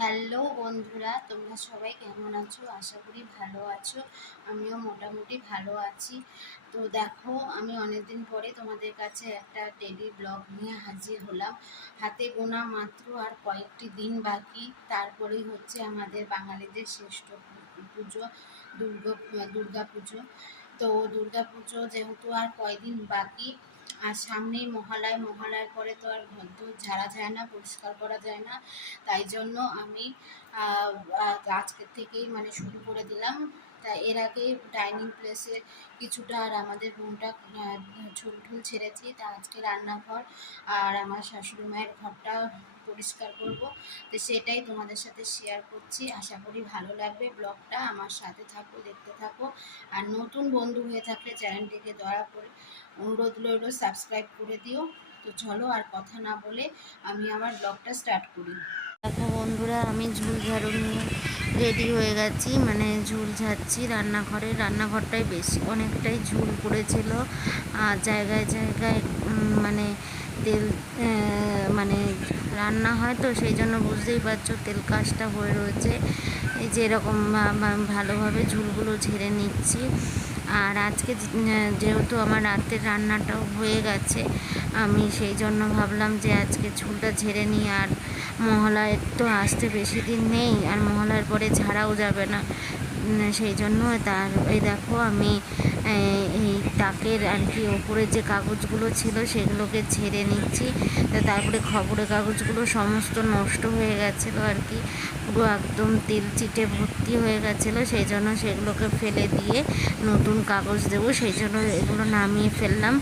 Hello বন্ধুরা, তোমরা সবাই কেমন আছো? আশা করি ভালো আছো। আমিও মোটামুটি ভালো আছি। তো দেখো, আমি অনেকদিন পরে তোমাদের কাছে একটা ডেলি ব্লগ নিয়ে হাজির হলাম। হাতে গোনা মাত্র আর কয়েকটি দিন বাকি, তারপরেই হচ্ছে আমাদের বাঙালিদের শ্রেষ্ঠ পুজো, দুর্গা পুজো। তো দুর্গা পুজো যেহেতু আর কয়দিন বাকি, আর সামনেই মহালয়ার পরে তো আর ঘর দোর ঝাড়া যায় না, পরিষ্কার করা যায় না। তাই জন্য আমি আজকের থেকেই মানে শুরু করে দিলাম। তা এর আগে ডাইনিং প্লেসে কিছুটা আর আমাদের রুমটা ঝুল ঝুল ছেড়েছি। তা আজকে রান্নাঘর আর আমার শাশুড়ি মায়ের ঘরটা পরিষ্কার করব। তো সেটাই তোমাদের সাথে শেয়ার করছি। আশা করি ভালো লাগবে ব্লগটা। আমার সাথে থাকো, দেখতে থাকো। আর নতুন বন্ধু হয়ে থাকলে চ্যানেলটিকে দয়া করে অনুরোধ রইল, সাবস্ক্রাইব করে দিও। তো চলো আর কথা না বলে আমি আমার ব্লগটা স্টার্ট করি। দেখো বন্ধুরা, আমি ঝুল ঝাড়ু নিয়ে রেডি হয়ে গেছি, মানে ঝুল ঝাড়ছি রান্নাঘরটাই বেশি অনেকটাই ঝুল পড়েছিল। আর জায়গায় জায়গায় মানে তেল মানে রান্না হয়, তো সেই জন্য বুঝতেই পারছো তেল কাজটা হয়ে রয়েছে। এই যে এরকম ভালোভাবে ঝুলগুলো ঝেড়ে নিচ্ছি। আর আজকে যেহেতু আমার রাতের রান্নাটাও হয়ে গেছে, আমি সেই জন্য ভাবলাম যে আজকে ঝুলটা ঝেড়ে নিই। আর মহালয়ের তো আসতে বেশি দিন নেই, আর মহালয়ার পরে ঝাড়াও যাবে না, সেই জন্য তার এই দেখো আমি এই তাকের আর কি ওপরে যে কাগজগুলো ছিল সেগুলোকে ঝেড়ে নিচ্ছি। তো তারপরে খবরের কাগজগুলো সমস্ত নষ্ট হয়ে গেছিলো আর কি, পুরো একদম তেল চিটে ভর্তি হয়ে গেছিলো, সেই জন্য সেগুলোকে ফেলে দিয়ে নতুন কাগজ দেবো, সেই জন্য এগুলো নামিয়ে ফেললাম।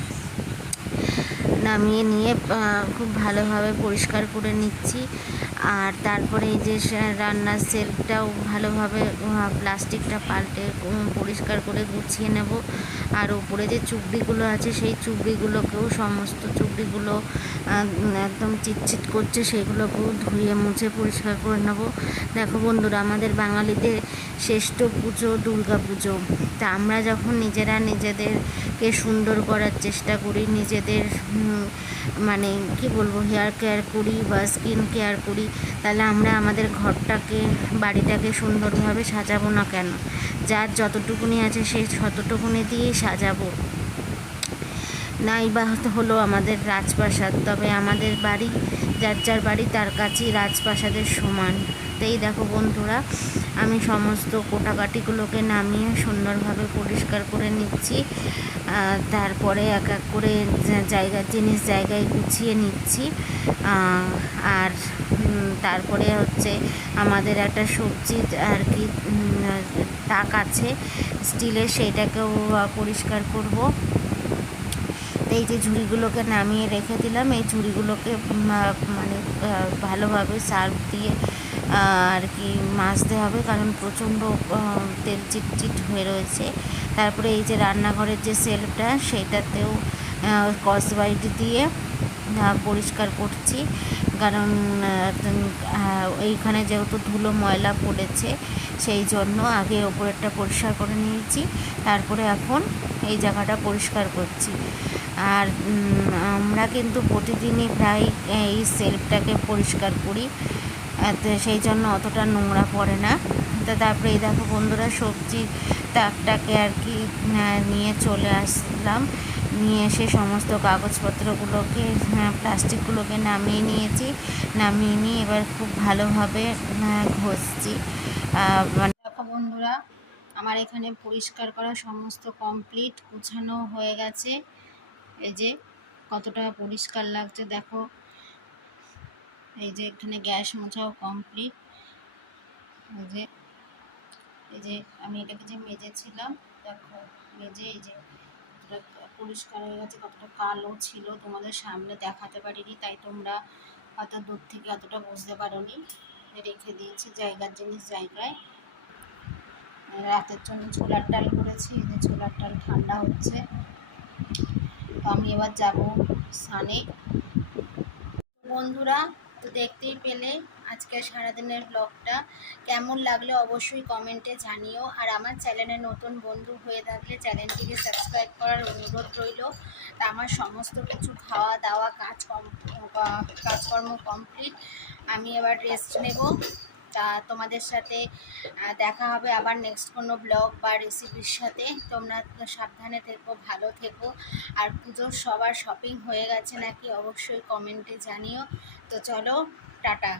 নামিয়ে নিয়ে খুব ভালোভাবে পরিষ্কার করে নিচ্ছি। আর তারপরে এই যে রান্নার সেলফটাও ভালোভাবে প্লাস্টিকটা পাল্টে পরিষ্কার করে গুছিয়ে নেব। আর উপরে যে চুবড়িগুলো আছে সেই চুবড়িগুলোকেও, সমস্ত চুবড়িগুলো একদম চিটচিট করছে, সেগুলোকেও ধুয়ে মুছে পরিষ্কার করে নেব। দেখো বন্ধুরা, আমাদের বাঙালিদের শ্রেষ্ঠ পুজো দুর্গা পুজো। তা আমরা যখন নিজেরা নিজেদেরকে সুন্দর করার চেষ্টা করি, নিজেদের মানে কি বলবো, হেয়ার কেয়ার করি বা স্কিন কেয়ার করি, তাহলে আমরা আমাদের ঘরটাকে, বাড়িটাকে সুন্দরভাবে সাজাবো না কেন? যার যতটুকুনি আছে সে ততটুকুনি দিয়েই সাজাবো। নাই বা হলো আমাদের রাজপ্রাসাদ, তবে আমাদের বাড়ি, যার যার বাড়ি তার কাছেই রাজপ্রাসাদের সমান। তাই দেখো বন্ধুরা, আমি সমস্ত কোটাকাটিগুলোকে নামিয়ে সুন্দরভাবে পরিষ্কার করে নিচ্ছি। তারপরে এক এক করে জিনিস জায়গায় গুছিয়ে নিচ্ছি। আর তারপরে হচ্ছে আমাদের একটা সবজি আর কি তাক আছে স্টিলের, সেইটাকেও পরিষ্কার করব। এই যে ঝুড়িগুলোকে নামিয়ে রেখে দিলাম, এই ঝুড়িগুলোকে মানে ভালোভাবে সার্ফ দিয়ে আর কি মাজতে হবে, কারণ প্রচণ্ড তেল চিটচিট হয়ে রয়েছে। তারপরে এই যে রান্নাঘরের যে সেলফটা, সেইটাতেও স্কচব্রাইট দিয়ে পরিষ্কার করছি, কারণ এইখানে যেহেতু ধুলো ময়লা পড়েছে, সেই জন্য আগে ওপরেরটা পরিষ্কার করে নিয়েছি, তারপরে এখন এই জায়গাটা পরিষ্কার করছি। আর আমরা কিন্তু প্রতিদিনই প্রায় এই সেলফটাকে পরিষ্কার করি, সেই জন্য অতটা নোংরা পড়ে না। তো তারপরে এই দেখো বন্ধুরা, সবজি তাকটাকে আর কি নিয়ে চলে আসলাম। নিয়ে এসে সমস্ত কাগজপত্রগুলোকে, প্লাস্টিকগুলোকে নামিয়ে নিয়েছি। নামিয়ে নিয়ে এবার খুব ভালোভাবে ঘষছি। দেখো বন্ধুরা, আমার এখানে পরিষ্কার করা সমস্ত কমপ্লিট, গুছানো হয়ে গেছে। এই যে কতটা পরিষ্কার লাগছে দেখো। এই যে এখানে গ্যাস মোছাও কমপ্লিট। এই যে আমি এটাকে যে মেজেছিলাম, দেখো মেজে এই যে কতটা পরিষ্কার হয়ে গেছে। কতটা কালো ছিল তোমাদের সামনে দেখাতে পারিনি, তাই তোমরা হয়তো দূর থেকে অতটা বুঝতে পারোনি। রেখে দিয়েছি জায়গার জিনিস জায়গায়। রাতের জন্য ছোলার ডাল করেছি, এই যে ছোলার ডাল ঠান্ডা হচ্ছে। তো আমি এবার যাব স্নানে। বন্ধুরা, তো দেখতেই পেলে আজকে সারাদিনের ব্লগটা। কেমন লাগলে অবশ্যই কমেন্টে জানিও। আর আমার চ্যানেলে নতুন বন্ধু হয়ে থাকলে চ্যানেলটিকে সাবস্ক্রাইব করার অনুরোধ রইল। তা আমার সমস্ত কিছু খাওয়া দাওয়া কাজকর্ম কমপ্লিট। আমি এবার রেস্ট নেব। তা তোমাদের সাথে দেখা হবে আবার নেক্সট কোনো ব্লগ বা রেসিপির সাথে। তোমরা সাবধানে থেকো, ভালো থেকো। আর পুজোর সবার শপিং হয়ে গেছে নাকি অবশ্যই কমেন্টে জানিও। তো চলো, টাটা।